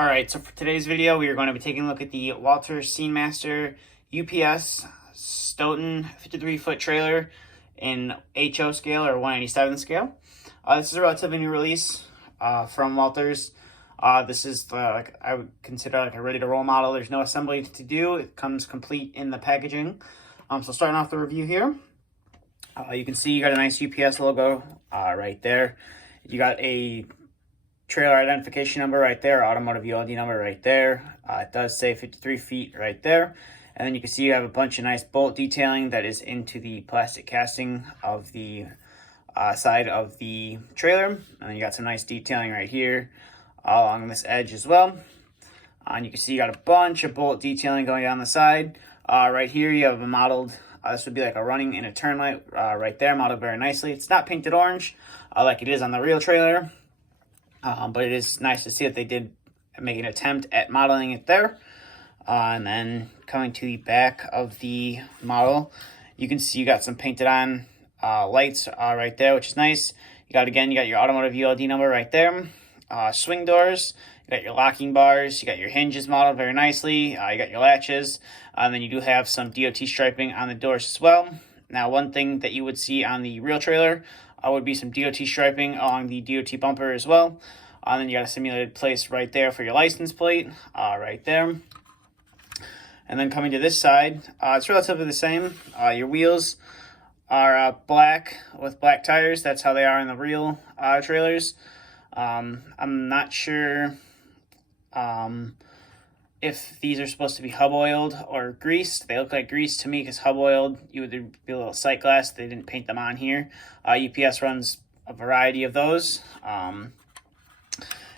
Alright, so for today's video, we are going to be taking a look at the Walthers SceneMaster UPS Stoughton 53-foot trailer in HO scale or 187 scale. This is a relatively new release from Walthers. This is I would consider like a ready-to-roll model. There's no assembly to do. It comes complete in the packaging. So starting off the review here, you can see you got a nice UPS logo right there. You got a trailer identification number right there, automotive ULD number right there. It does say 53 feet right there. And then you can see you have a bunch of nice bolt detailing that is into the plastic casting of the side of the trailer. And then you got some nice detailing right here along this edge as well. And you can see you got a bunch of bolt detailing going down the side. Right here you have a modeled, this would be like a running and a turn light right there, modeled very nicely. It's not painted orange like it is on the real trailer. But it is nice to see that they did make an attempt at modeling it there. And then coming to the back of the model, you can see you got some painted on lights right there, which is nice. You got your automotive ULD number right there. Swing doors, you got your locking bars, you got your hinges modeled very nicely. You got your latches, and then you do have some DOT striping on the doors as well. Now, one thing that you would see on the real trailer would be some DOT striping along the DOT bumper as well. Then you got a simulated place right there for your license plate, right there. And then coming to this side, it's relatively the same. Your wheels are black with black tires. That's how they are in the real trailers. I'm not sure if these are supposed to be hub oiled or greased. They look like grease to me because hub oiled, you would be a little sight glass. They didn't paint them on here. UPS runs a variety of those.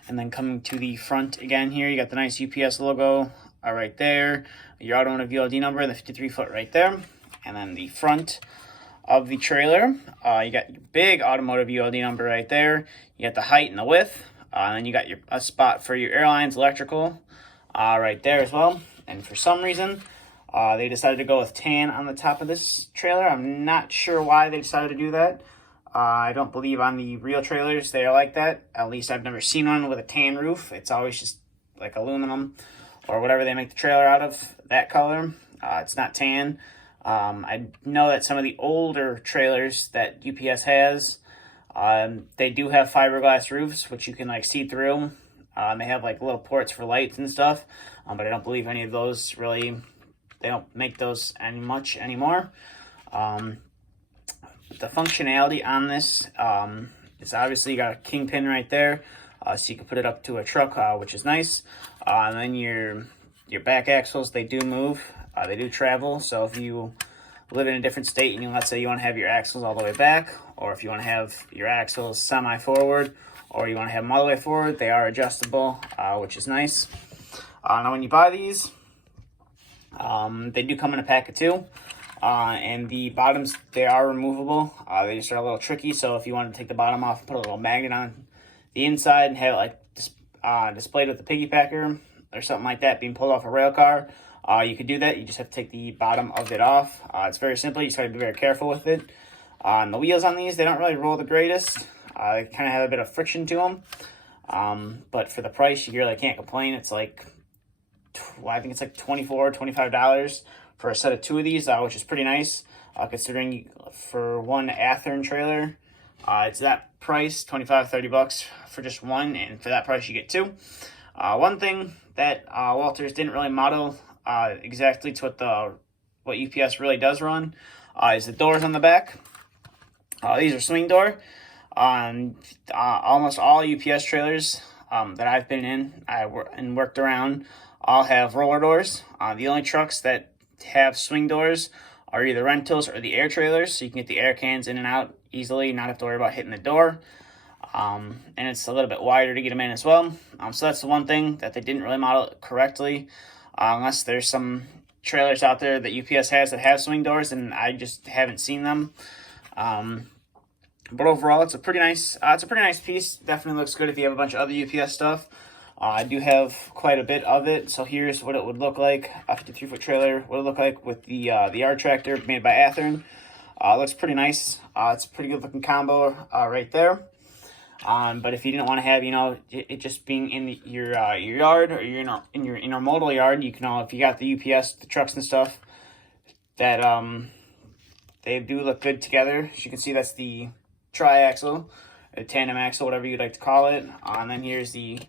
And then coming to the front again here, you got the nice UPS logo right there. Your automotive ULD number, the 53 foot right there. And then the front of the trailer, you got your big automotive ULD number right there. You got the height and the width. And then you got a spot for your airlines electrical right there as well. And for some reason, they decided to go with tan on the top of this trailer. I'm not sure why they decided to do that. I don't believe on the real trailers they are like that. At least I've never seen one with a tan roof. It's always just like aluminum or whatever they make the trailer out of, that color. It's not tan. I know that some of the older trailers that UPS has, they do have fiberglass roofs, which you can like see through. They have like little ports for lights and stuff, but I don't believe any of those really, they don't make those much anymore. The functionality on this is obviously you got a kingpin right there, so you can put it up to a truck, which is nice. And then your back axles, they do move, they do travel. So if you live in a different state and let's say you want to have your axles all the way back, or if you want to have your axles semi-forward, or you want to have them all the way forward, they are adjustable, which is nice. Now when you buy these, they do come in a pack of two. And the bottoms, they are removable. They just are a little tricky. So if you want to take the bottom off and put a little magnet on the inside and have it like displayed with the piggy packer or something like that being pulled off a rail car, you could do that. You just have to take the bottom of it off. It's very simple. You just have to be very careful with it. The wheels on these, they don't really roll the greatest. They kind of have a bit of friction to them. But for the price, you really can't complain. It's like, I think it's like $24, $25 for a set of two of these, which is pretty nice, considering for one Athearn trailer, it's that price, $25-30 for just one, and for that price you get two. One thing that Walthers didn't really model exactly to what UPS really does run is the doors on the back. These are swing door. Almost all UPS trailers that I've been in and worked around all have roller doors. The only trucks that have swing doors are either rentals or the air trailers, so you can get the air cans in and out easily, not have to worry about hitting the door. And it's a little bit wider to get them in as well. So that's the one thing that they didn't really model correctly, unless there's some trailers out there that UPS has that have swing doors, and I just haven't seen them. But overall, it's a pretty nice piece. Definitely looks good if you have a bunch of other UPS stuff. I do have quite a bit of it, so here's what it would look like. A 53-foot trailer, what it would look like with the R tractor made by Athearn. Looks pretty nice. It's a pretty good looking combo right there. But if you didn't want to have, it just being in your yard, or in your intermodal yard, you can, if you got the UPS, the trucks and stuff, that they do look good together. As you can see, that's the tri-axle, or tandem axle, whatever you'd like to call it. And then here's the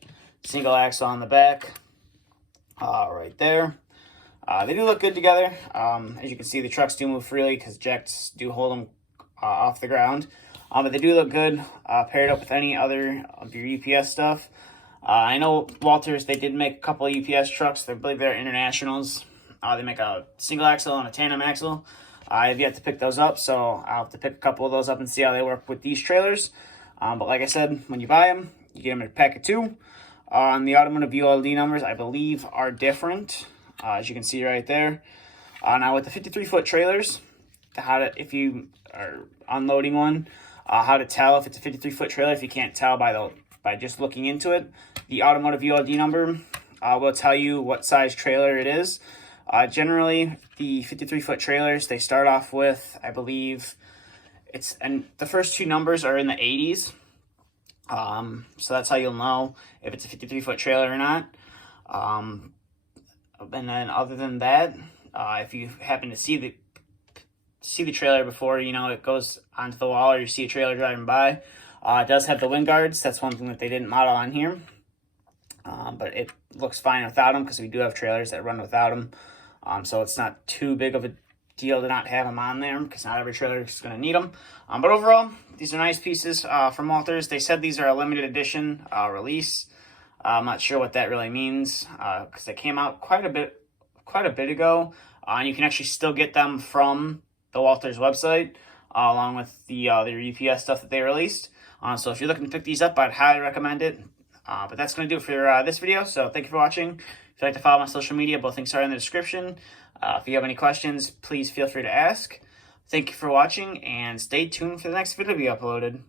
single axle on the back, right there. They do look good together. As you can see, the trucks do move freely because jacks do hold them off the ground. But they do look good paired up with any other of your UPS stuff. I know Walthers, they did make a couple of UPS trucks. I believe they're internationals. They make a single axle and a tandem axle. I've yet to pick those up, so I'll have to pick a couple of those up and see how they work with these trailers. But like I said, when you buy them, you get them in a pack of 2. And the automotive ULD numbers, I believe, are different, as you can see right there. Now with the 53-foot trailers, if you are unloading one, how to tell if it's a 53-foot trailer if you can't tell by just looking into it. The automotive ULD number will tell you what size trailer it is. Generally, the 53-foot trailers, they start off with, I believe, and the first 2 numbers are in the 80s. So that's how you'll know if it's a 53-foot trailer or not. And then other than that, if you happen to see the trailer before, it goes onto the wall, or you see a trailer driving by, it does have the wind guards. That's one thing that they didn't model on here. But it looks fine without them, because we do have trailers that run without them. So it's not too big of a deal to not have them on there, because not every trailer is going to need them. But overall, these are nice pieces from Walthers. They said these are a limited edition release. I'm not sure what that really means, because they came out quite a bit ago, and you can actually still get them from the Walthers website, along with their UPS stuff that they released. So if you're looking to pick these up, I'd highly recommend it. But that's going to do it for this video. So thank you for watching. If you'd like to follow my social media, both links are in the description. If you have any questions, please feel free to ask. Thank you for watching, and stay tuned for the next video to be uploaded.